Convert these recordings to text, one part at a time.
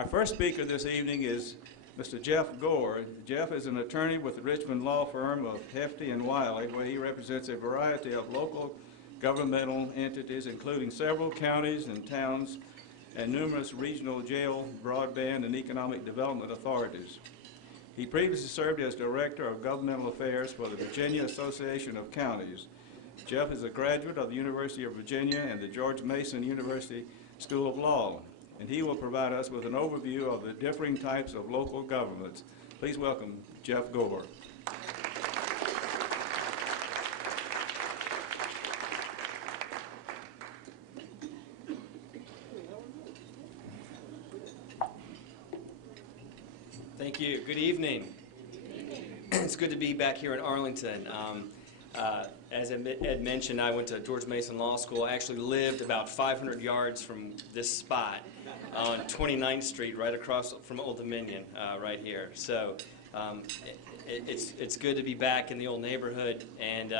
Our first speaker this evening is Mr. Jeff Gore. Jeff is an attorney with the Richmond law firm of Hefty and Wiley, where he represents a variety of local governmental entities, including several counties and towns and numerous regional jail, broadband, and economic development authorities. He previously served as Director of Governmental Affairs for the Virginia Association of Counties. Jeff is a graduate of the University of Virginia and the George Mason University School of Law, and he will provide us with an overview of the differing types of local governments. Please welcome Jeff Gore. Thank you. Good evening. It's good to be back here in Arlington. As Ed mentioned, I went to George Mason Law School. I actually lived about 500 yards from this spot on 29th Street, right across from Old Dominion, right here. So it's good to be back in the old neighborhood, and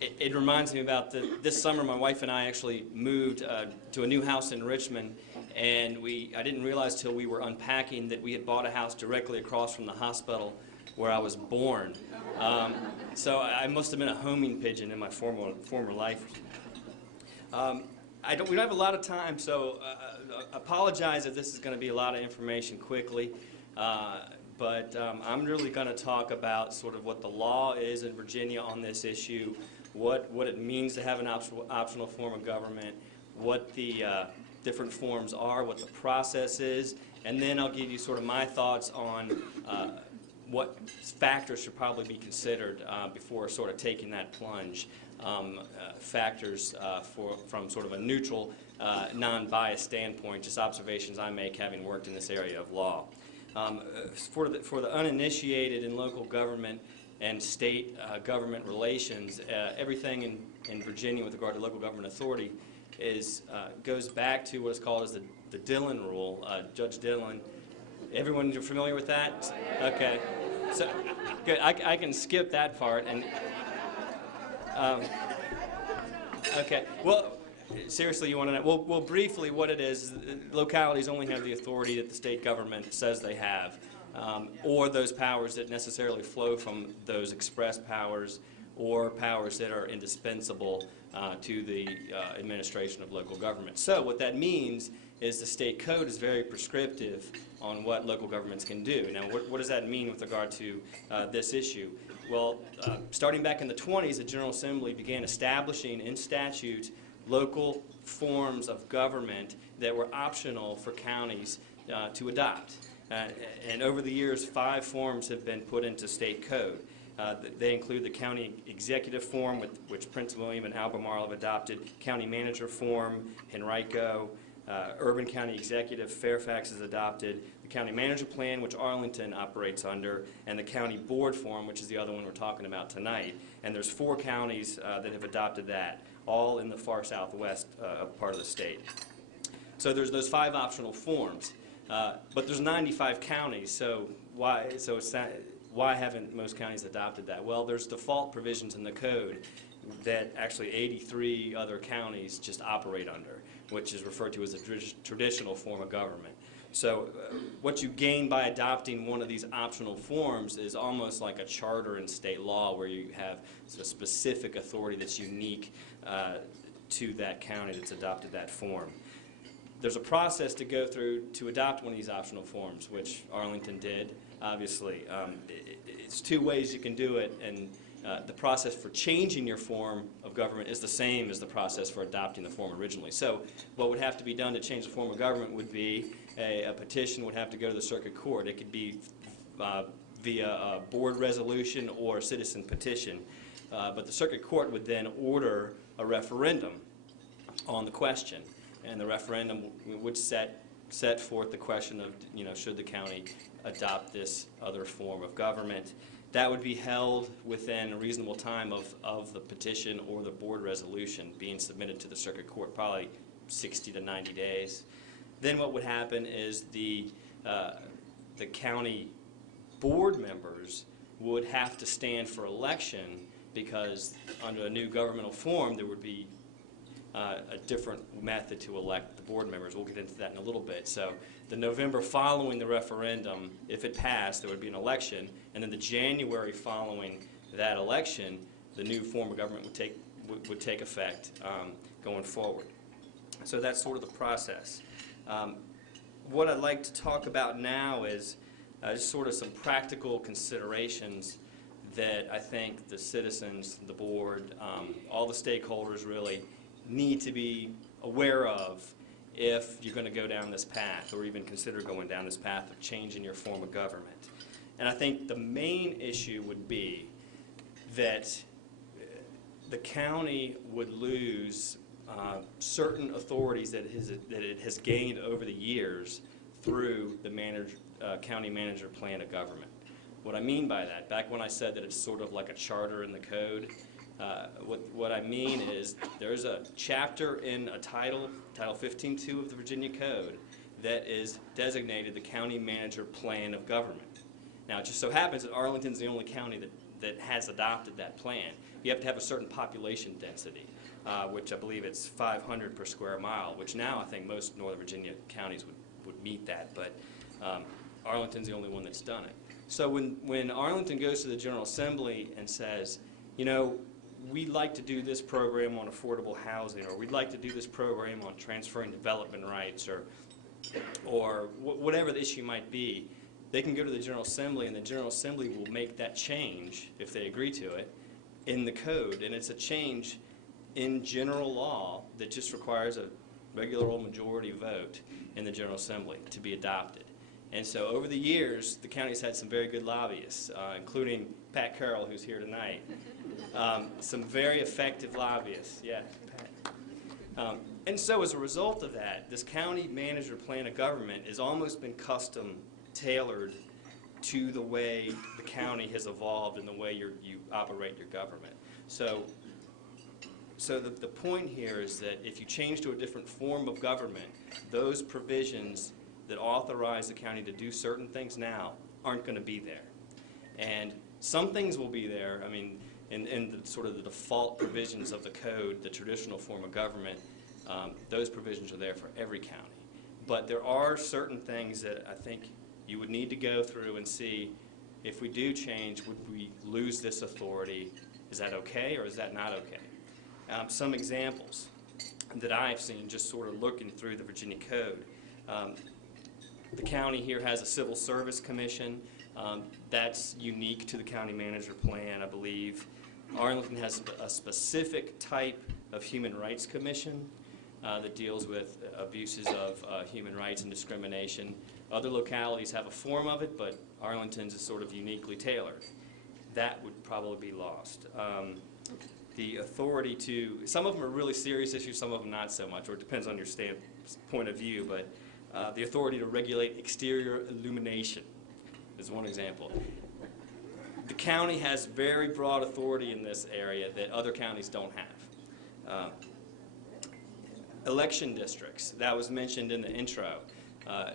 it reminds me about this summer my wife and I actually moved to a new house in Richmond, and I didn't realize till we were unpacking that we had bought a house directly across from the hospital where I was born. So I must have been a homing pigeon in my former life. We don't have a lot of time, so apologize if this is going to be a lot of information quickly. But I'm really going to talk about sort of what the law is in Virginia on this issue, what it means to have an optional form of government, what the different forms are, what the process is, and then I'll give you sort of my thoughts on what factors should probably be considered before sort of taking that plunge. Factors from sort of a neutral, non-biased standpoint, just observations I make having worked in this area of law. For the uninitiated in local government and state government relations, everything in Virginia with regard to local government authority goes back to what is called as the Dillon Rule. Judge Dillon. Everyone, you're familiar with that? Okay. So, good. I can skip that part. And okay. Well, seriously, you want to know? Well, briefly, what it is, localities only have the authority that the state government says they have, or those powers that necessarily flow from those express powers or powers that are indispensable to the administration of local government. So what that means is the state code is very prescriptive on what local governments can do. Now, what does that mean with regard to this issue? Well, starting back in the 20s, the General Assembly began establishing in statute local forms of government that were optional for counties to adopt. And over the years, 5 forms have been put into state code. They include the county executive form, which Prince William and Albemarle have adopted, county manager form, Henrico, urban county executive, Fairfax has adopted, the county manager plan, which Arlington operates under, and the county board form, which is the other one we're talking about tonight. And there's 4 counties that have adopted that, all in the far southwest part of the state. So there's those 5 optional forms, but there's 95 counties. So why haven't most counties adopted that? Well, there's default provisions in the code that actually 83 other counties just operate under, which is referred to as a traditional form of government. So what you gain by adopting one of these optional forms is almost like a charter in state law where you have a specific authority that's unique to that county that's adopted that form. There's a process to go through to adopt one of these optional forms, which Arlington did, obviously. It's 2 ways you can do it, and the process for changing your form of government is the same as the process for adopting the form originally. So what would have to be done to change the form of government would be a petition would have to go to the circuit court. It could be via a board resolution or a citizen petition. But the circuit court would then order a referendum on the question. And the referendum would set forth the question of, should the county adopt this other form of government. That would be held within a reasonable time of the petition or the board resolution being submitted to the circuit court, probably 60 to 90 days. Then what would happen is the county board members would have to stand for election because under a new governmental form there would be a different method to elect the board members. We'll get into that in a little bit. So The November following the referendum, if it passed, there would be an election, and then the January following that election, the new form of government would take effect going forward. So that's sort of the process. What I'd like to talk about now is just sort of some practical considerations that I think the citizens, the board, all the stakeholders really need to be aware of if you're going to go down this path or even consider going down this path of changing your form of government. And I think the main issue would be that the county would lose certain authorities that it has gained over the years through the county manager plan of government. What I mean by that, back when I said that it's sort of like a charter in the code, what I mean is there's a chapter in a Title 15.2 of the Virginia Code that is designated the county manager plan of government. Now, it just so happens that Arlington's the only county that has adopted that plan. You have to have a certain population density, which I believe it's 500 per square mile, which now I think most Northern Virginia counties would meet that, but Arlington's the only one that's done it. So when Arlington goes to the General Assembly and says, you know, we'd like to do this program on affordable housing, or we'd like to do this program on transferring development rights, or whatever the issue might be, they can go to the General Assembly, and the General Assembly will make that change, if they agree to it, in the code. And it's a change in general law that just requires a regular old majority vote in the General Assembly to be adopted. And so over the years, the county's had some very good lobbyists, including Pat Carroll, who's here tonight. Some very effective lobbyists. Yeah, Pat. And so as a result of that, this county manager plan of government has almost been custom tailored to the way the county has evolved and the way you operate your government. So the point here is that if you change to a different form of government, those provisions that authorize the county to do certain things now aren't going to be there. And some things will be there. I mean, in the sort of the default provisions of the code, the traditional form of government, those provisions are there for every county. But there are certain things that I think you would need to go through and see if we do change, would we lose this authority? Is that okay or is that not okay? Some examples that I've seen just sort of looking through the Virginia Code. The county here has a Civil Service Commission. That's unique to the county manager plan, I believe. Arlington has a specific type of human rights commission that deals with abuses of human rights and discrimination. Other localities have a form of it, but Arlington's is sort of uniquely tailored. That would probably be lost. The authority to, some of them are really serious issues, some of them not so much, or it depends on your point of view, but the authority to regulate exterior illumination is one example. The county has very broad authority in this area that other counties don't have. Election districts, that was mentioned in the intro.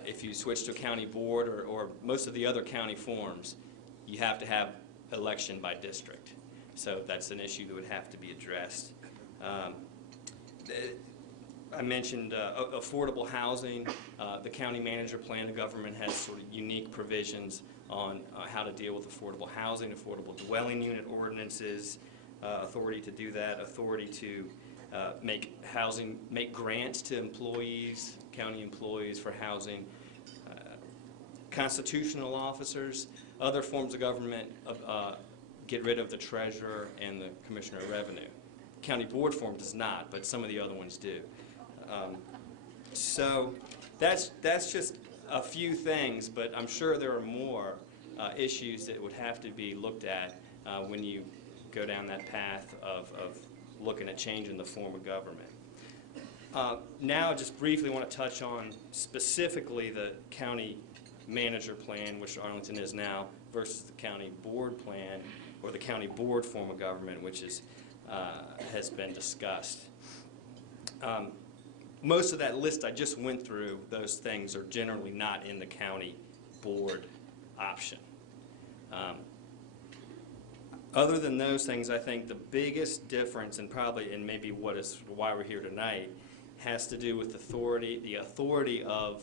If you switch to a county board or most of the other county forms, you have to have election by district. So that's an issue that would have to be addressed. I mentioned affordable housing. The county manager plan of government has sort of unique provisions on how to deal with affordable housing, affordable dwelling unit ordinances, authority to do that, authority to make grants to employees, county employees for housing, constitutional officers, other forms of government, get rid of the treasurer and the commissioner of revenue. County board form does not, but some of the other ones do. So that's just a few things, but I'm sure there are more issues that would have to be looked at when you go down that path of looking at changing the form of government. Now, just briefly want to touch on specifically the county manager plan, which Arlington is now, versus the county board plan, or the county board form of government, which has been discussed. Most of that list I just went through, those things are generally not in the county board option. Other than those things, I think the biggest difference, and maybe why we're here tonight, has to do with the authority of